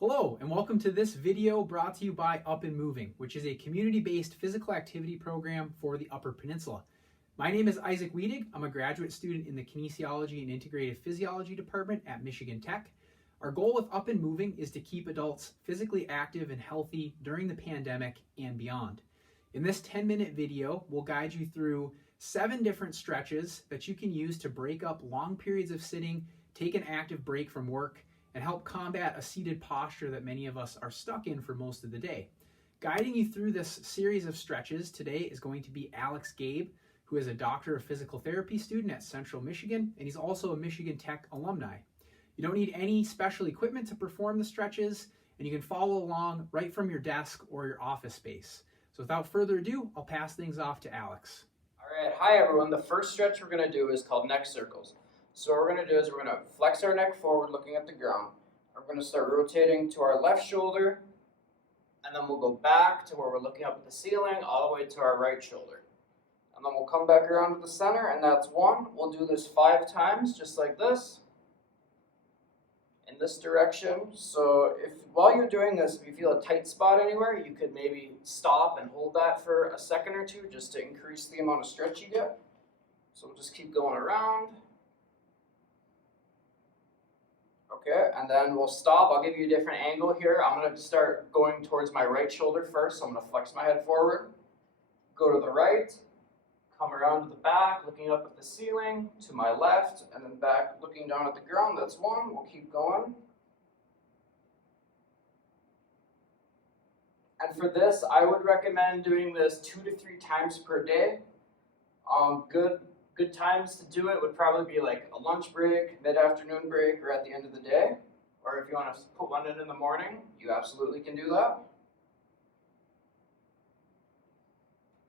Hello, and welcome to this video brought to you by Up and Moving, which is a community-based physical activity program for the Upper Peninsula. My name is Isaac Wiedig. I'm a graduate student in the Kinesiology and Integrative Physiology department at Michigan Tech. Our goal with Up and Moving is to keep adults physically active and healthy during the pandemic and beyond. In this 10-minute video, we'll guide you through 7 different stretches that you can use to break up long periods of sitting, take an active break from work, and help combat a seated posture that many of us are stuck in for most of the day. Guiding you through this series of stretches today is going to be Alex Gabe, who is a Doctor of Physical Therapy student at Central Michigan, and he's also a Michigan Tech alumni. You don't need any special equipment to perform the stretches, and you can follow along right from your desk or your office space. So without further ado, I'll pass things off to Alex. All right, hi everyone. The first stretch we're going to do is called neck circles. So what we're going to do is we're going to flex our neck forward looking at the ground. We're going to start rotating to our left shoulder, and then we'll go back to where we're looking up at the ceiling all the way to our right shoulder. And then we'll come back around to the center, and that's 1. We'll do this 5 times, just like this, in this direction. So if while you're doing this, if you feel a tight spot anywhere, you could maybe stop and hold that for a second or two just to increase the amount of stretch you get. So we'll just keep going around. Okay, and then we'll stop. I'll give you a different angle here. I'm going to start going towards my right shoulder first. So I'm going to flex my head forward, go to the right, come around to the back, looking up at the ceiling, to my left, and then back looking down at the ground. That's 1. We'll keep going. And for this, I would recommend doing this 2 to 3 times per day. Good times to do it would probably be like a lunch break, mid-afternoon break, or at the end of the day. Or if you want to put one in the morning, you absolutely can do that.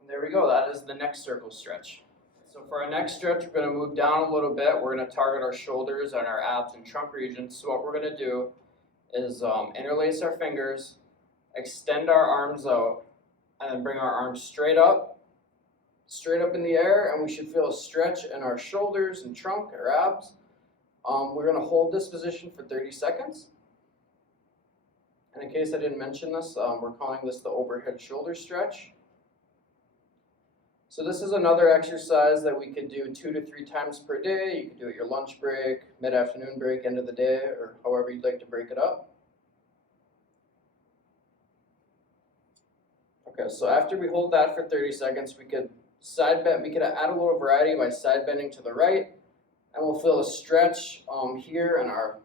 And there we go. That is the neck circle stretch. So for our next stretch, we're going to move down a little bit. We're going to target our shoulders and our abs and trunk regions. So what we're going to do is interlace our fingers, extend our arms out, and then bring our arms straight up in the air, and we should feel a stretch in our shoulders and trunk, our abs. We're going to hold this position for 30 seconds. And in case I didn't mention this, we're calling this the overhead shoulder stretch. So this is another exercise that we could do 2 to 3 times per day. You could do it your lunch break, mid-afternoon break, end of the day, or however you'd like to break it up. Okay, so after we hold that for 30 seconds, we could side bend. We could add a little variety by side bending to the right, and we'll feel a stretch here in our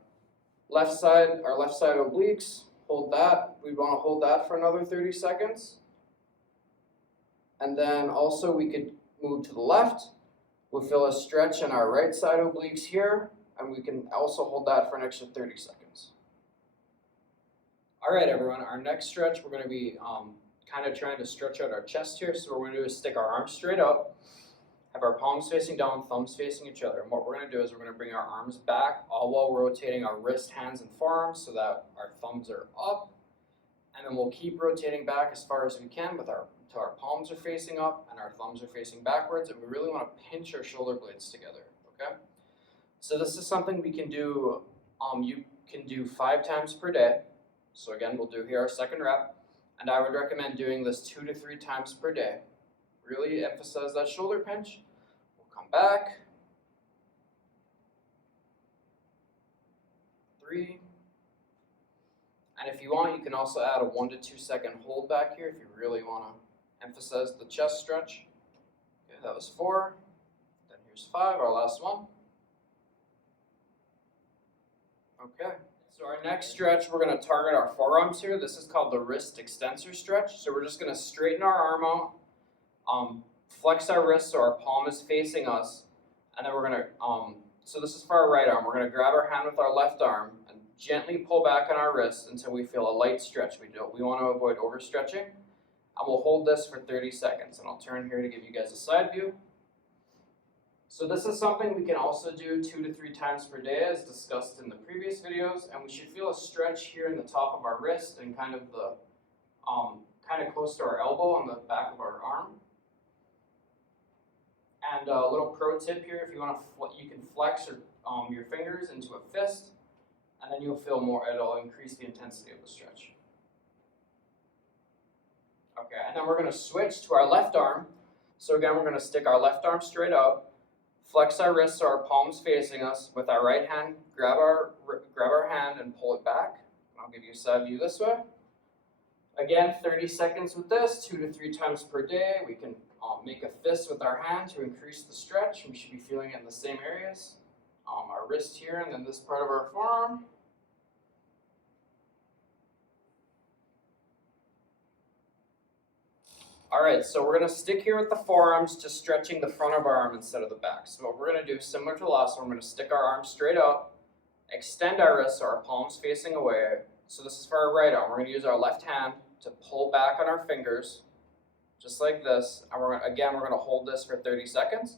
left side obliques. Hold that. We want to hold that for another 30 seconds. And then also we could move to the left. We'll feel a stretch in our right side obliques here, and we can also hold that for an extra 30 seconds. All right, everyone. Our next stretch, we're going to be kind of trying to stretch out our chest here. So what we're going to do is stick our arms straight up, have our palms facing down, thumbs facing each other. And what we're going to do is we're going to bring our arms back, all while rotating our wrist, hands, and forearms so that our thumbs are up. And then we'll keep rotating back as far as we can until our palms are facing up and our thumbs are facing backwards. And we really want to pinch our shoulder blades together. Okay. So this is something we can do. You can do 5 times per day. So again, we'll do here our second rep. And I would recommend doing this 2 to 3 times per day. Really emphasize that shoulder pinch. We'll come back. 3. And if you want, you can also add a 1 to 2 second hold back here if you really want to emphasize the chest stretch. Okay, that was 4. Then here's 5, our last one. Okay. So our next stretch, we're going to target our forearms here. This is called the wrist extensor stretch. So we're just going to straighten our arm out, flex our wrist so our palm is facing us, and then we're going to, so this is for our right arm. We're going to grab our hand with our left arm and gently pull back on our wrist until we feel a light stretch. We want to avoid overstretching, and we'll hold this for 30 seconds. And I'll turn here to give you guys a side view. So this is something we can also do 2 to 3 times per day as discussed in the previous videos, and we should feel a stretch here in the top of our wrist and kind of close to our elbow on the back of our arm. And a little pro tip here, if you want to, you can flex your fingers into a fist, and then you'll feel more, it'll increase the intensity of the stretch. Okay, and then we're going to switch to our left arm. So again, we're going to stick our left arm straight out, flex our wrists so our palms facing us. With our right hand, grab our hand and pull it back. I'll give you a side view this way. Again, 30 seconds with this, 2 to 3 times per day. We can make a fist with our hand to increase the stretch. We should be feeling it in the same areas. Our wrist here and then this part of our forearm. Alright, so we're going to stick here with the forearms, just stretching the front of our arm instead of the back. So what we're going to do, similar to last one, we're going to stick our arms straight out, extend our wrists so our palms facing away. So this is for our right arm. We're going to use our left hand to pull back on our fingers, just like this. And we're going to hold this for 30 seconds.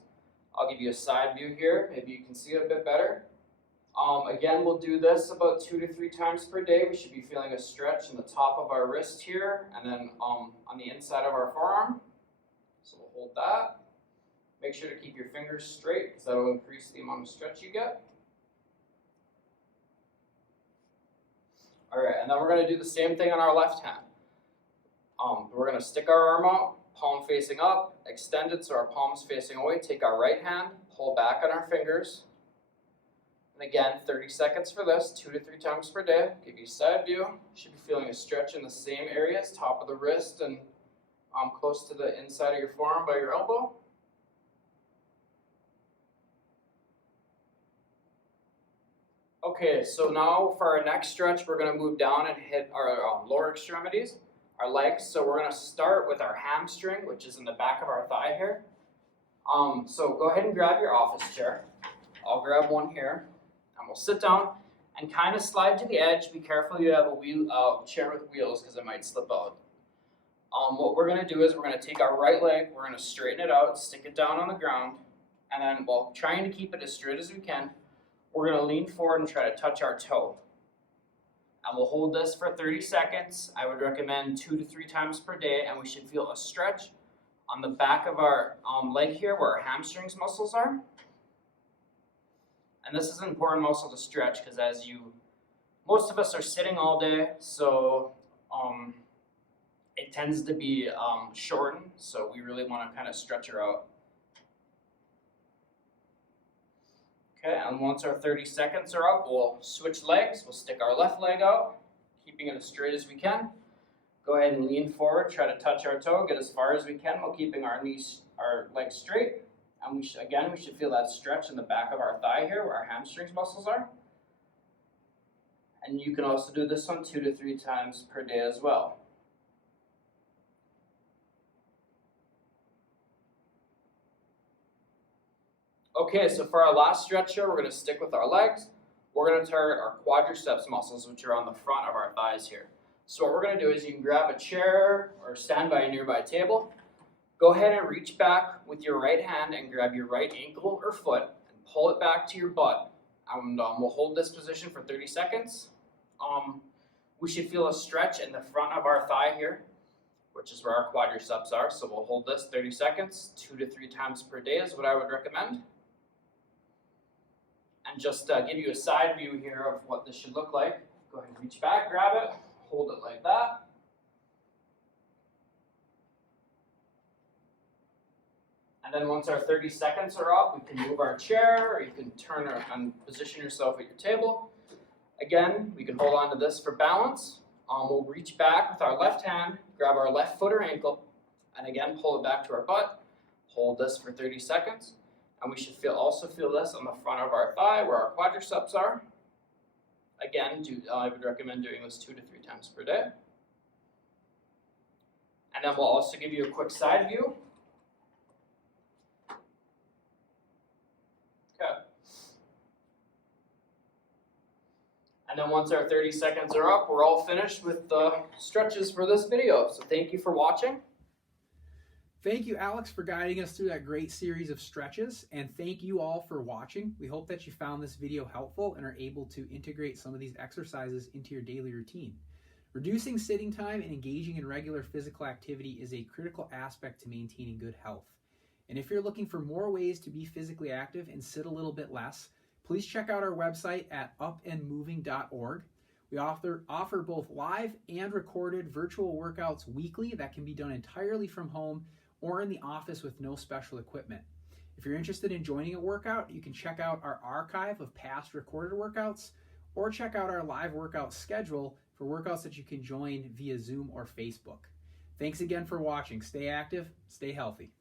I'll give you a side view here. Maybe you can see it a bit better. Again, we'll do this about 2 to 3 times per day. We should be feeling a stretch in the top of our wrist here and then on the inside of our forearm. So we'll hold that. Make sure to keep your fingers straight because that will increase the amount of stretch you get. Alright, and then we're going to do the same thing on our left hand. We're going to stick our arm out, palm facing up, extend it so our palm's facing away. Take our right hand, pull back on our fingers. And again, 30 seconds for this, 2 to 3 times per day. Give you a side view. You should be feeling a stretch in the same areas, top of the wrist and close to the inside of your forearm by your elbow. Okay, so now for our next stretch, we're going to move down and hit our lower extremities, our legs. So we're going to start with our hamstring, which is in the back of our thigh here. So go ahead and grab your office chair. I'll grab one here. And we'll sit down and kind of slide to the edge. Be careful you have a chair with wheels because it might slip out. What we're going to do is we're going to take our right leg, we're going to straighten it out, stick it down on the ground, and then while trying to keep it as straight as we can, we're going to lean forward and try to touch our toe. And we'll hold this for 30 seconds. I would recommend 2 to 3 times per day, and we should feel a stretch on the back of our leg here where our hamstrings muscles are. And this is an important muscle to stretch because most of us are sitting all day, so it tends to be shortened, so we really want to kind of stretch her out. Okay, and once our 30 seconds are up, we'll switch legs. We'll stick our left leg out, keeping it as straight as we can. Go ahead and lean forward, try to touch our toe, get as far as we can while keeping our legs straight. And we should feel that stretch in the back of our thigh here where our hamstrings muscles are. And you can also do this one 2 to 3 times per day as well. Okay, so for our last stretch here, we're going to stick with our legs. We're going to target our quadriceps muscles, which are on the front of our thighs here. So what we're going to do is you can grab a chair or stand by a nearby table. Go ahead and reach back with your right hand and grab your right ankle or foot and pull it back to your butt. And we'll hold this position for 30 seconds. We should feel a stretch in the front of our thigh here, which is where our quadriceps are. So we'll hold this 30 seconds, 2 to 3 times per day is what I would recommend. And just give you a side view here of what this should look like. Go ahead and reach back, grab it, hold it like that. And then once our 30 seconds are up, we can move our chair, or you can turn and position yourself at your table. Again, we can hold on to this for balance. We'll reach back with our left hand, grab our left foot or ankle, and again, pull it back to our butt. Hold this for 30 seconds. And we should also feel this on the front of our thigh where our quadriceps are. Again, I would recommend doing this 2 to 3 times per day. And then we'll also give you a quick side view. Okay. And then once our 30 seconds are up, we're all finished with the stretches for this video. So thank you for watching. Thank you, Alex, for guiding us through that great series of stretches, and thank you all for watching. We hope that you found this video helpful and are able to integrate some of these exercises into your daily routine. Reducing sitting time and engaging in regular physical activity is a critical aspect to maintaining good health. And if you're looking for more ways to be physically active and sit a little bit less, please check out our website at upandmoving.org. We offer both live and recorded virtual workouts weekly that can be done entirely from home or in the office with no special equipment. If you're interested in joining a workout, you can check out our archive of past recorded workouts or check out our live workout schedule for workouts that you can join via Zoom or Facebook. Thanks again for watching. Stay active, stay healthy.